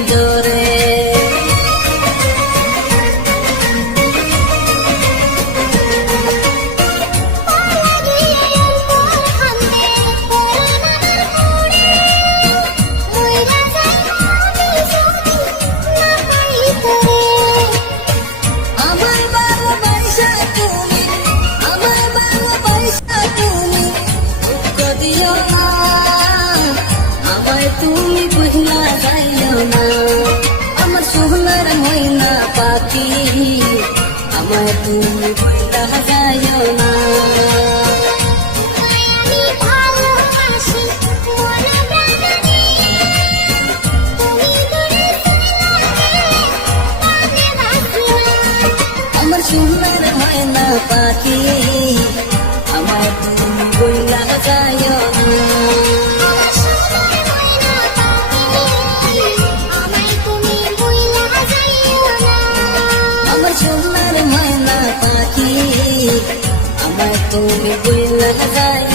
পিঞ্জরে। তুমি বুঝলা যাইও না আমার সোহলার ময়না পাখি, আমায় তুমি বুঝলা যাইও না। আমার সোহলার ময়না পাখি, আমায় তুমি বুঝলা যাইও না। সোনার ময়না পাখি, আমায় তুমি বুঝলা যায়